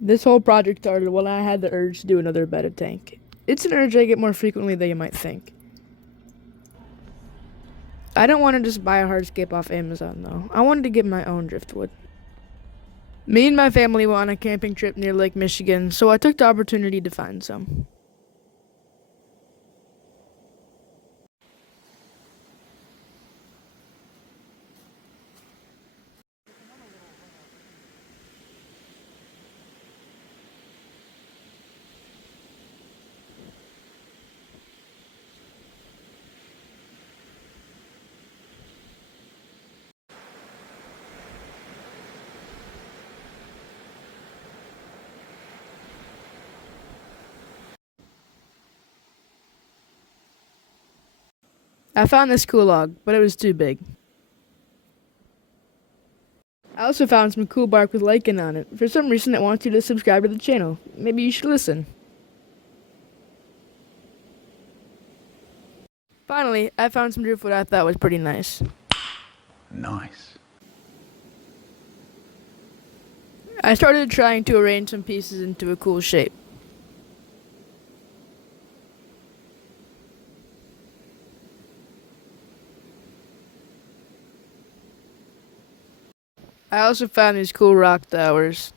This whole project started when I had the urge to do another Betta tank. It's an urge I get more frequently than you might think. I don't want to just buy a hardscape off Amazon though. I wanted to get my own driftwood. Me and my family went on a camping trip near Lake Michigan, so I took the opportunity to find some. I found this cool log, but it was too big. I also found some cool bark with lichen on it. For some reason it wants you to subscribe to the channel. Maybe you should listen. Finally, I found some driftwood I thought was pretty nice. Nice. I started trying to arrange some pieces into a cool shape. I also found these cool rock towers.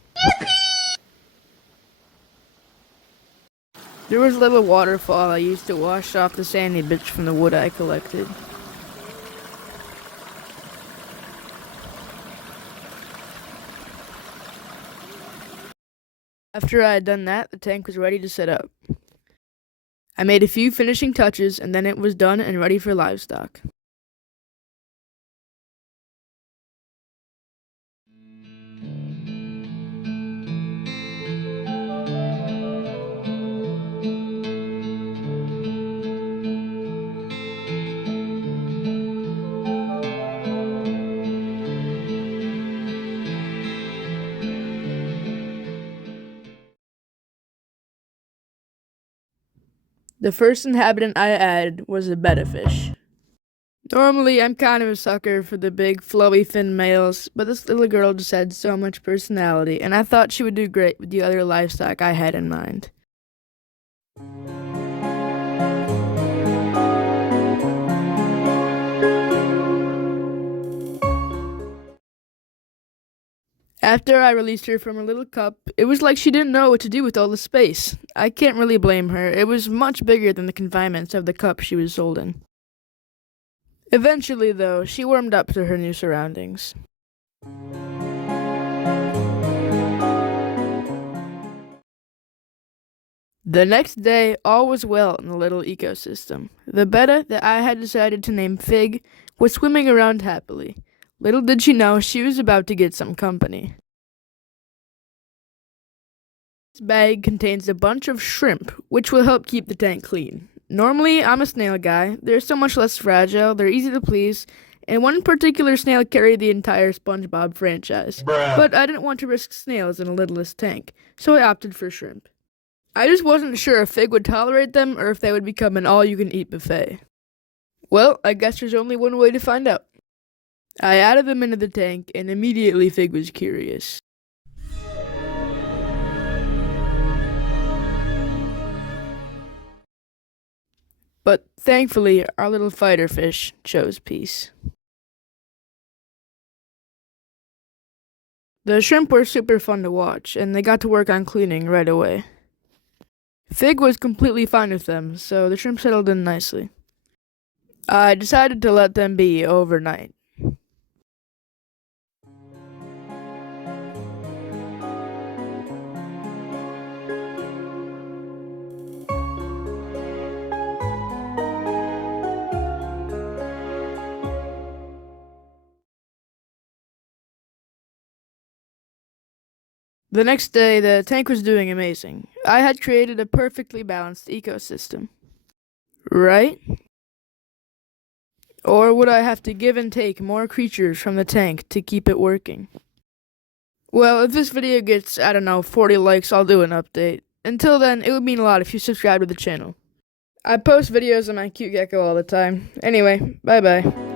There was a little waterfall I used to wash off the sandy bits from the wood I collected. After I had done that, the tank was ready to set up. I made a few finishing touches and then it was done and ready for livestock. The first inhabitant I added was a betta fish. Normally, I'm kind of a sucker for the big, flowy fin males, but this little girl just had so much personality, and I thought she would do great with the other livestock I had in mind. After I released her from her little cup, it was like she didn't know what to do with all the space. I can't really blame her. It was much bigger than the confinements of the cup she was sold in. Eventually, though, she warmed up to her new surroundings. The next day, all was well in the little ecosystem. The betta that I had decided to name Fig was swimming around happily. Little did she know she was about to get some company. This bag contains a bunch of shrimp, which will help keep the tank clean. Normally, I'm a snail guy. They're so much less fragile, they're easy to please, and one particular snail carried the entire SpongeBob franchise. Bruh. But I didn't want to risk snails in a littlest tank, so I opted for shrimp. I just wasn't sure if Fig would tolerate them or if they would become an all-you-can-eat buffet. Well, I guess there's only one way to find out. I added them into the tank, and immediately Fig was curious. But thankfully, our little fighter fish chose peace. The shrimp were super fun to watch, and they got to work on cleaning right away. Fig was completely fine with them, so the shrimp settled in nicely. I decided to let them be overnight. The next day, the tank was doing amazing. I had created a perfectly balanced ecosystem. Right? Or would I have to give and take more creatures from the tank to keep it working? Well, if this video gets, 40 likes, I'll do an update. Until then, it would mean a lot if you subscribe to the channel. I post videos of my cute gecko all the time. Anyway, bye-bye.